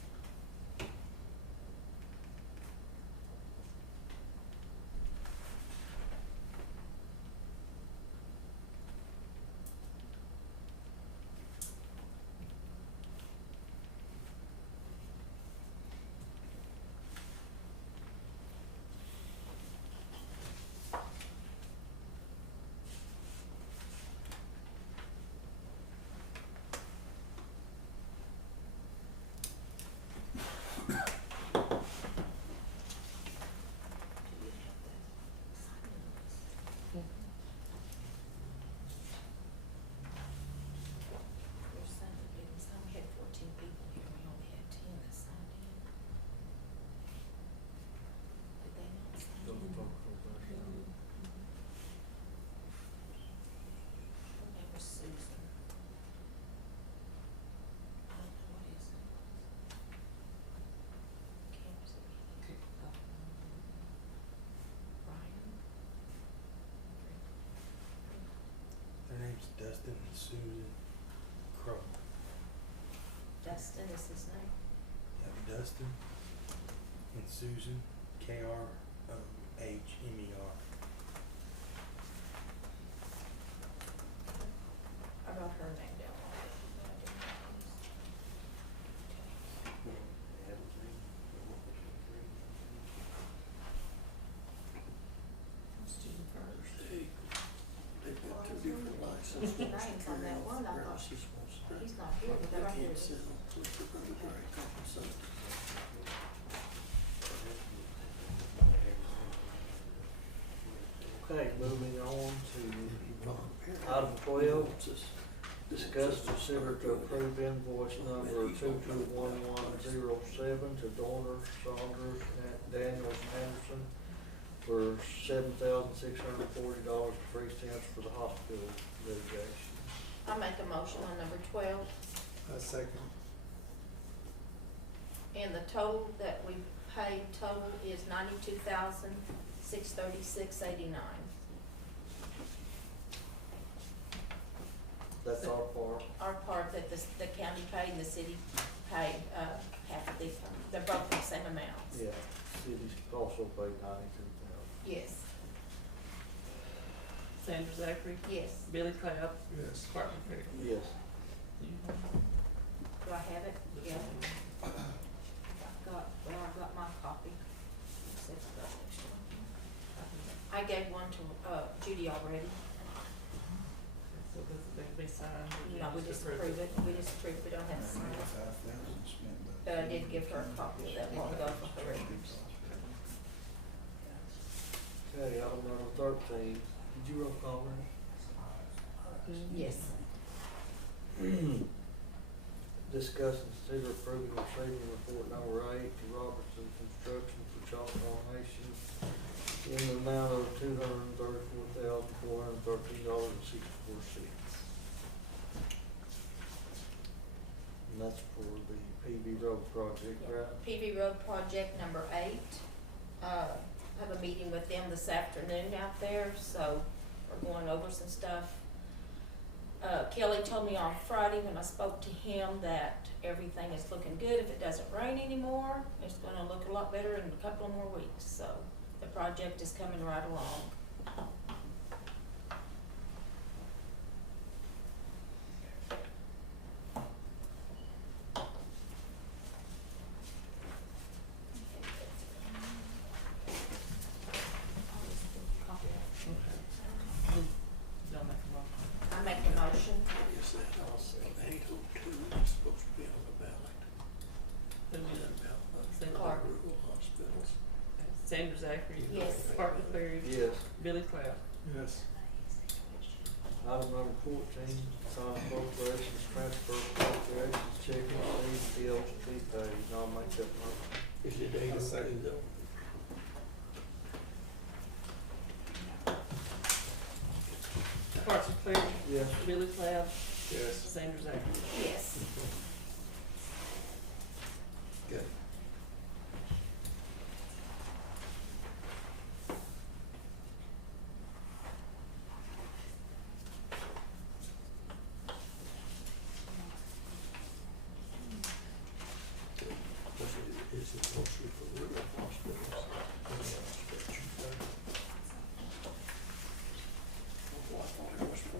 Dustin is his name. Dustin and Susan, Krhmer. I wrote her name down. Student first. They've got two different licenses. The names on that one, I thought, he's not here, but they're right here. Okay, moving on to item 12, discuss consider to approve invoice number 221107 to Dorner, Saunders, and Daniels, and Anderson for $7,640.03 for the hospital litigation. I make a motion on number 12, A second. and the total that we paid total is $92,636.89. That's our part. Our part that the county paid and the city paid, half of these, they're both the same amount. Yeah, cities also paid 92,000. Yes, Sandra Zachary, yes. Billy Clapp, Yes. Martin Perry. Yes. Do I have it? Yeah. I've got my copy. Let's see if I got an extra one. I gave one to, Judy already. So this is to be signed. No, we just approve it. We just approve it. We don't have to sign it. But I did give her a copy of that one, go for her records. Okay, item number 13, did you roll call that? Yes. Discuss and consider approving receiving report number 8 to Robertson Construction for Choctaw Nation in the amount of $234,413.64. And that's for the PV Road project, right? PV Road project number 8. Have a meeting with them this afternoon out there, so we're going over some stuff. Kelly told me on Friday when I spoke to him that everything is looking good. If it doesn't rain anymore, it's gonna look a lot better in a couple of more weeks, so the project is coming right along. Don't make a motion. I make the motion. Is that also 802 is supposed to be on the ballot? Who is it? Sandra- Clark. Rural hospitals. Sandra Zachary. Yes. Martin Perry. Yes. Billy Clapp. Yes. Item number 14, sign appropriations, transfer appropriations, check and receive bills to be paid. I'll make that motion. Is it 802 though? Martin Perry. Yes. Billy Clapp. Yes. Sandra Zachary. Yes. Good. Is it mostly for rural hospitals? What it was for?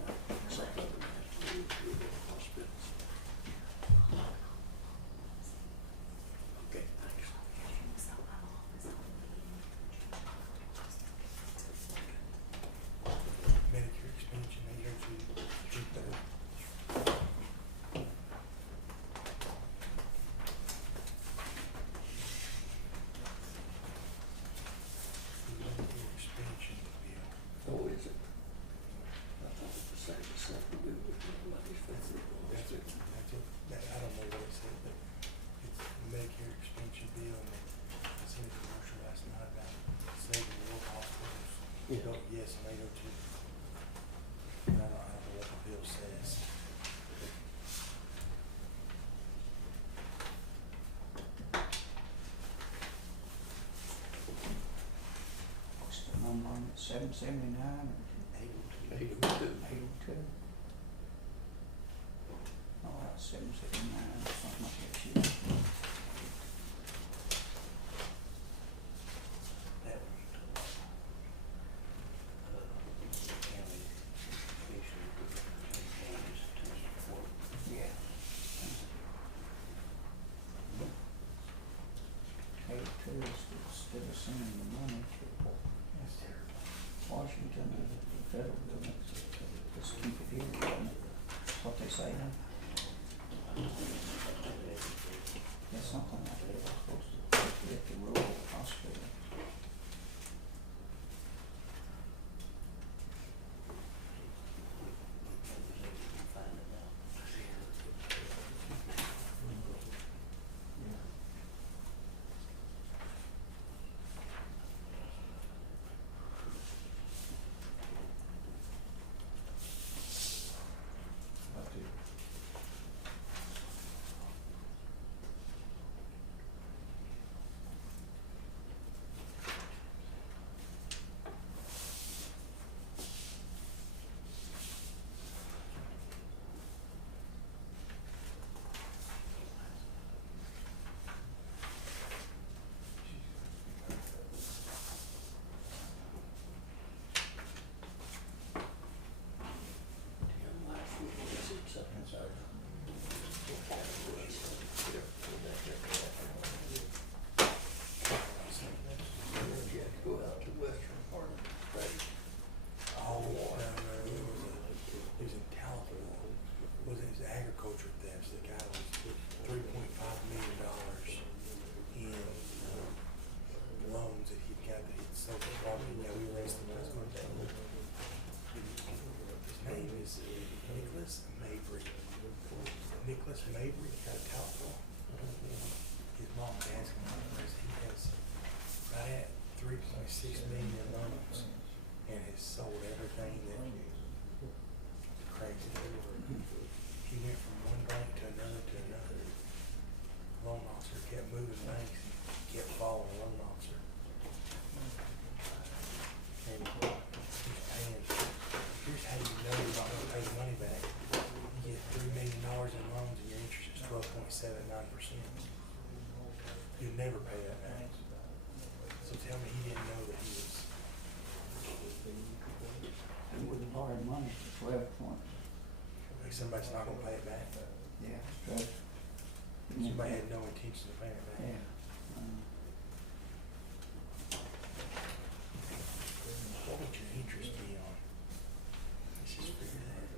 Rural hospitals. Okay, thanks. Medicare expansion, 802, 330. Medicare expansion bill. Oh, is it? I thought it was saying it's something to do with the money's for the rural That's it, hospitals. I don't know what it said, but it's Medicare expansion bill, and I seen a commercial last night about saving rural hospitals. Yeah. Oh, yes, on 802. And I don't know what the bill says. What's the number on it, 779 or 802. 802? Oh, that's 779, something like that. too, instead of sending the money to Washington and the federal government, just keep it here, that's what they say now. Yeah, something like that, it's supposed to get the rural hospital. Nicholas Mabry out of California. His mom and dad's come out there. He has right at 3.6 million in loans and has sold everything that crazy. He went from one bank to another to another. Loan officer kept moving banks and kept following loan officer. And he's paying. Here's how you know you're not going to pay the money back. You get $3 million in loans and your interest is 12.79%. You'd never pay that back. So tell me he didn't know that he was. He wouldn't borrow money for 12 points. Like somebody's not gonna pay it back. Yeah, right. Somebody had no intention of paying it back. Yeah. What would your interest be on? Let's just figure that.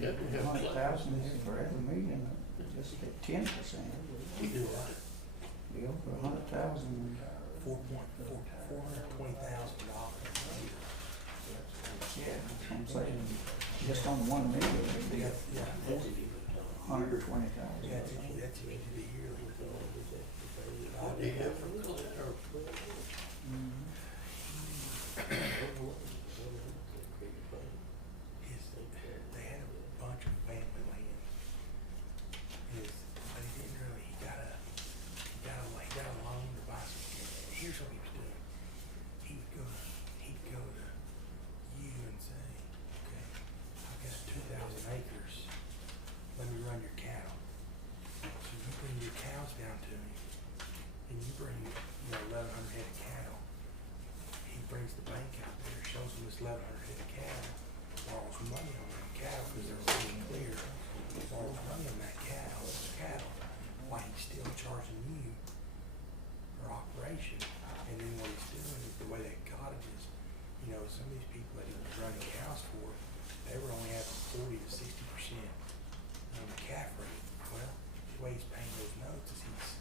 You have to have 100,000 here for every million, just get 10%. You do what? Be over 100,000. $420,000 a year. Yeah, that's what I'm saying. Just on 1 million, it'd be Yeah. 120,000. Yeah, that's if you do the yearly. All they have for collector. They had a bunch of family land. But he didn't really, he got a loan to buy some. Here's what he was doing. He'd go to you and say, okay, I've got 2,000 acres. Let me run your cattle. So you bring your cows down to me, and you bring 1,100 head of cattle. He brings the bank out there, shows him this 1,100 head of cattle, borrows money on that cattle because they're really clear. Borrows money on that cattle, while he's still charging you for operation. And then what he's doing is the way they got it is, some of these people that he was running cows for, they were only having 40 to 60% on the calf rate. Well, the way he's paying those notes is he's,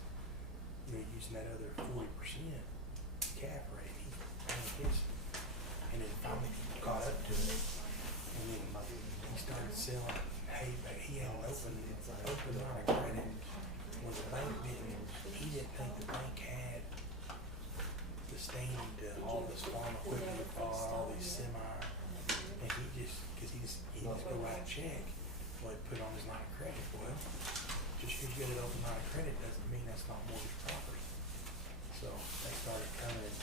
using that other 40% calf rate. He's paying his, and then finally he caught up to it. And then he started selling hay back. He had an open line of credit where the bank he didn't think the bank had the standing to all this farm equipment he bought, all these semi, and he just go write a check, well, he put on his line of credit. Well, just because you get an open line of credit doesn't mean that's not mortgage property. So they started coming and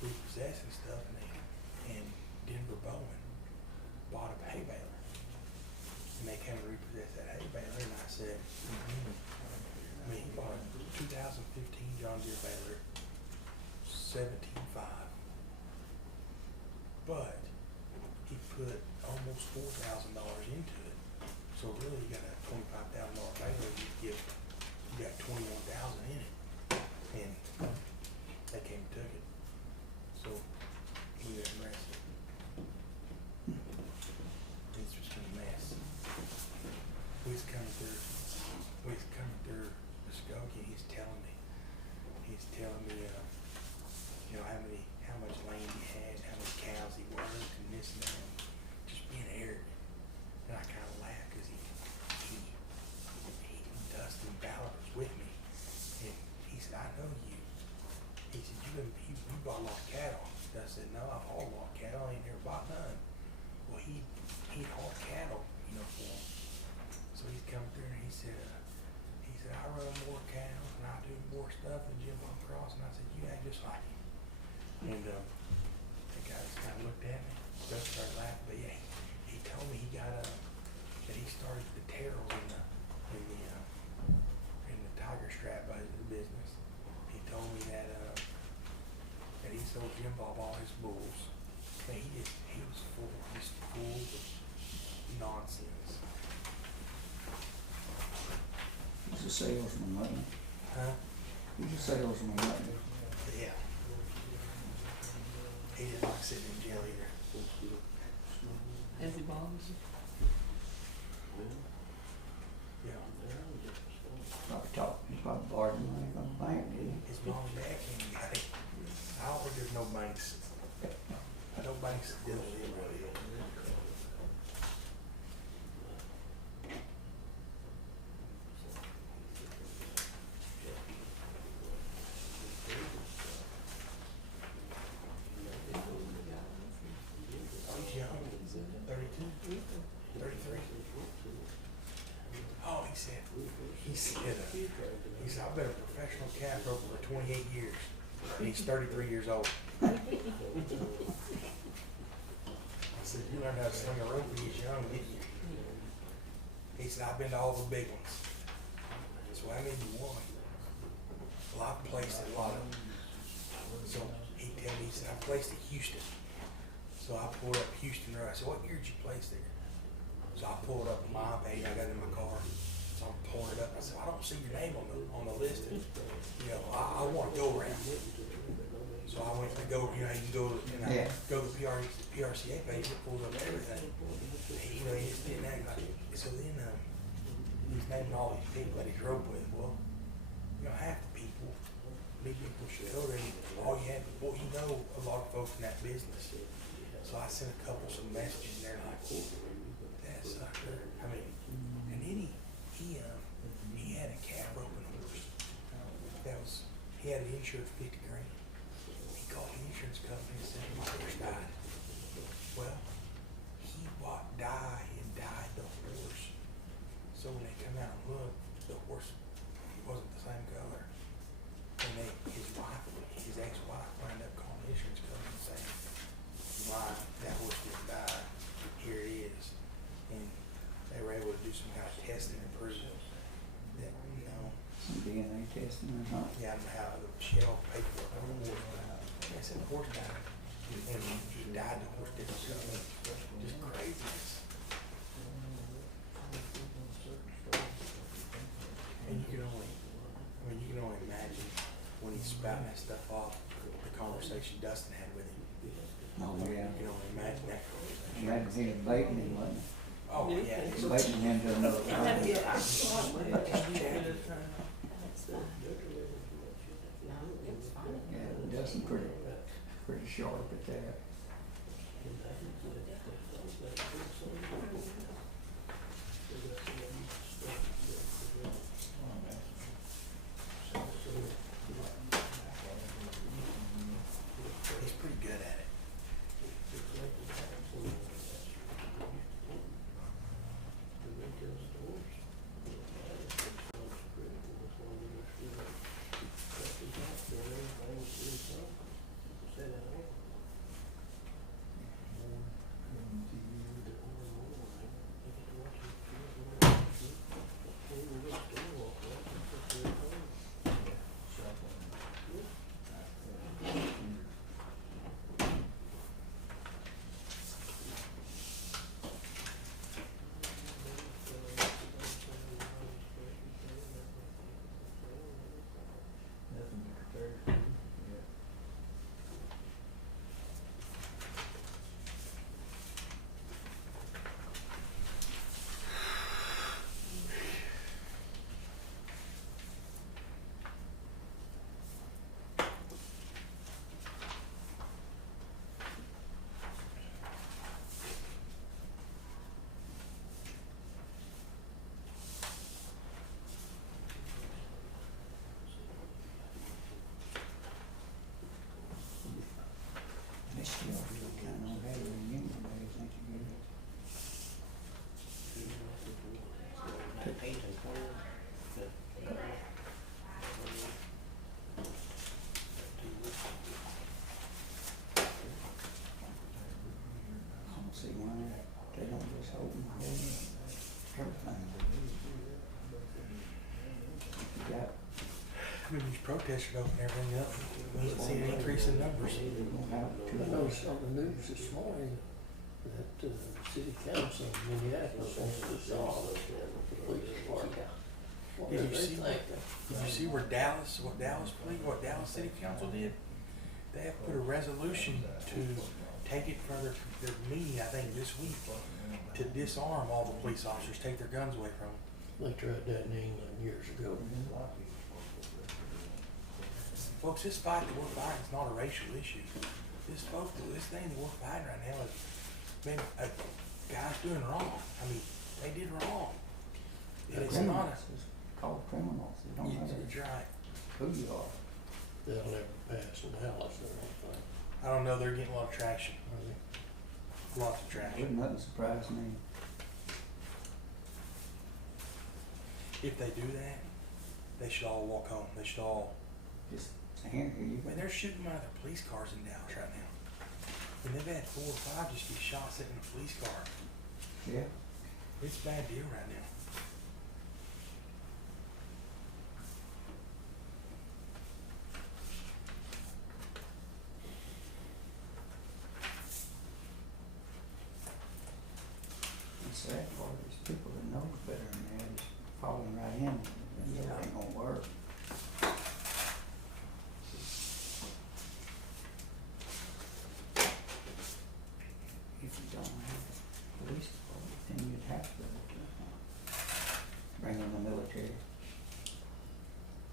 repossessing stuff, and Denver Bowen bought a hay baler, and they came and repossessed that hay baler, and I said, he bought a 2015 John Deere baler, 17.5, but he put almost almost $4,000 into it. So really, you got a $25,000 bailiff, you got 21,000 in it. And they came and took it. So we got arrested. It's just been a mess. We was coming through Muskogee, he's telling me, how much land he had, how many cows he worked, and this and that, just being arrogant. And I kind of laughed, cause Dustin Ballard was with me, and he said, I know you. He said, you bought a lot of cattle. I said, no, I've hauled a lot of cattle, I ain't never bought none. Well, he'd haul cattle, for him. So he's coming through and he said, I run more cattle and I do more stuff than Jim Von Cross. And I said, you act just like him. And the guy just kind of looked at me, just started laughing. But yeah, he told me that he started the Terrells in the Tiger Strap business. He told me that he sold Jim Bob all his bulls. And he was full of nonsense. He's a salesman, wasn't he? Huh? He's a salesman, wasn't he? Yeah. He didn't like sitting in jail either. Has he bonds? Yeah. He's probably borrowed money from the bank, did he? His mom and dad came and got him. I don't think there's no banks. No banks that deal with him really. He's young, 32, 33. Oh, he said, I've been a professional cat broker for 28 years. And he's 33 years old. I said, you learned how to sling a rope when you was young, didn't you? He said, I've been to all the big ones. So I mean, you won. Well, I've placed a lot of them. So he said, I placed at Houston. So I pulled up Houston Road. I said, what year did you place there? So I pulled up my page, I got it in my car. So I'm pulling it up. I said, I don't see your name on the list. And, I want to go around. So I went to go, you can go to the PRCA page, it pulls up everything. He just didn't act like it. So then he's naming all these people that he's roped with. Well, half the people, big people should go there. A lot of folks in that business. So I sent a couple some messages and they're like, that sucker. And then he had a calf roping horse. He had it insured for $50,000. He called the insurance company and said my horse died. Well, he dyed the horse. So when they come out and look, the horse wasn't the same color. And his ex-wife wound up calling the insurance company and saying, why that horse didn't die, here it is. And they were able to do some kind of testing and prove that, Some DNA testing or something. yeah, how the shell paperwork on the horse died. They said the horse died. And he died, the horse didn't come. Just craziness. And you can only imagine when he's spouting that stuff off, the conversation Dustin had with him. Oh, yeah. You can only imagine that conversation. Imagine he was baiting him, wasn't he? Oh, yeah. He was baiting him to another time. Yeah, Dustin pretty sharp at that. He's pretty good at it. protesters open everything up, we ain't seen an increase in numbers. I noticed on the news this morning that the city council in Minneapolis wants to dissolve the police department. What Did are you they see thinking? Did you see what Dallas City Council did? They have put a resolution to take it for their meeting, I think, this week, to disarm all the police officers, take their guns away from them. They tried that in England years ago. Folks, this fight that we're fighting is not a racial issue. This thing that we're fighting right now is, man, a guy's doing wrong. I mean, they did wrong. And it's not It's called criminals, it don't matter it's right. who you are. They'll never pass in Dallas or anything. I don't know, they're getting a lot of traction. Are they? Lots of traction. Wouldn't nothing surprise me. If they do that, they should all walk home. They should all, Just hand here, you I mean, they're shooting out of their police cars in Dallas right now. And they've had 4 or 5 just get shot sitting in a police car. yeah. It's a bad deal right now. The sad part is people that know better than that is falling right in, and it ain't gonna work. If you don't have a police department, then you'd have to bring in the military.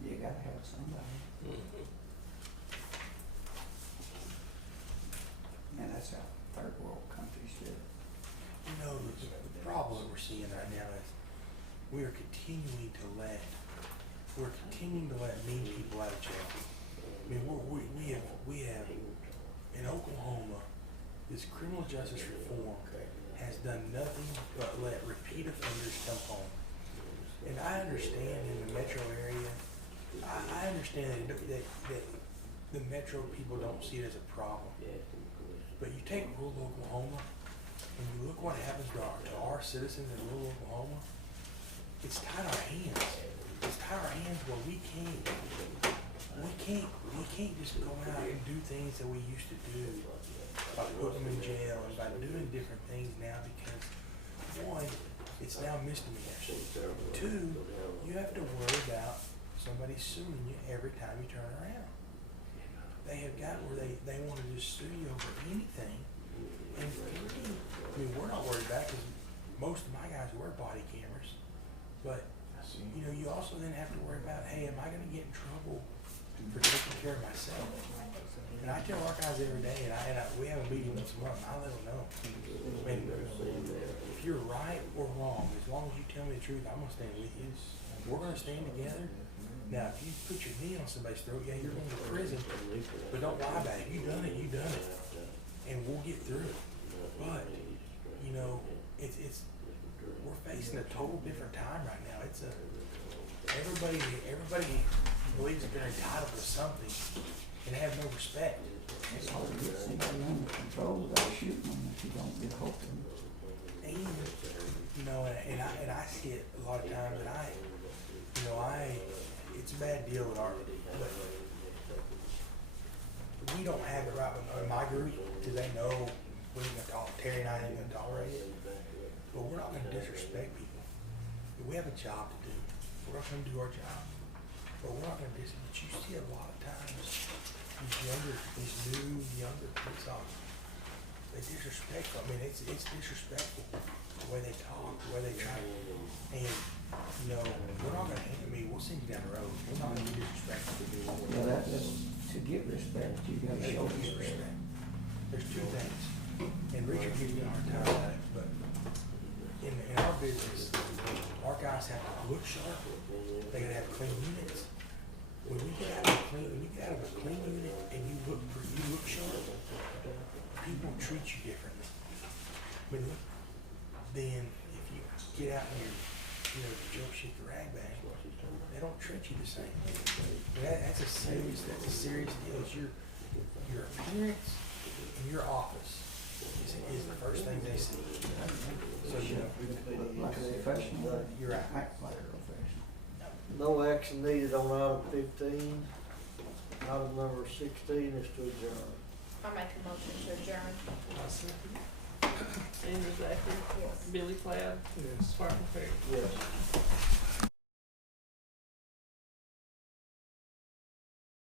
You gotta have somebody, and that's how third world countries do it. You know, the problem that we're seeing right now is we're continuing to let mean people out of jail. I mean, we have in Oklahoma, this criminal justice reform has done nothing but let repeat offenders come home. And I understand in the metro area, I understand that the metro people don't see it as a problem. But you take rural Oklahoma, and you look what happens to our citizens in rural Oklahoma, it's tied our hands. It's tied our hands where we can't just go out and do things that we used to do by putting them in jail and by doing different things now because, one, it's now misdemeanors. 2, you have to worry about somebody suing you every time you turn around. They have got where they want to just sue you over anything. And I mean, we're not worried about it because most of my guys wear body cameras. But, you know, you also then have to worry about, hey, am I going to get in trouble for taking care of myself? And I tell our guys every day, and we have a meeting once a month, and I let them know. I mean, if you're right or wrong, as long as you tell me the truth, I'm going to stand with you. We're going to stand together. Now, if you put your knee on somebody's throat, yeah, you're going to prison, but don't lie about it. You done it, you done it. And we'll get through it. But, you know, we're facing a total different time right now. Everybody believes that they're entitled to something and have no respect. It's hard to get somebody under control without shooting them if you don't get hold of them. And, you know, and I see it a lot of times, and it's a bad deal with but we don't have it right with my group, because they know we ain't gonna Terry and I ain't gonna tolerate it. But we're not gonna disrespect people. We have a job to do. We're not gonna do our job. But we're not gonna disrespect. But you see a lot of times, these new, younger police officers, they disrespectful. I mean, it's disrespectful the way they talk, the way they try. And, you know, we're not gonna, we'll send you down the road. We're not gonna be disrespectful. Yeah, that's, to get respect, you gotta show respect. There's 2 things, and Richard gives me a hard time about it, but in our business, our guys have to look sharp. They gotta have clean units. When you get out of a clean unit and you look sharp, people treat you differently. I mean, then if you get out and you're Joe shit the rag bag, they don't treat you the same. That's a serious deal. It's your appearance in your office is the first thing they see. So, you know, Look like a professional, you're right. act like a professional. No action needed on item 15. Item number 16 is to adjourn. I make a motion to adjourn. I second. Andrew Zachary. Yes. Billy Cloud. Yes. Sparkle Perry. Yes.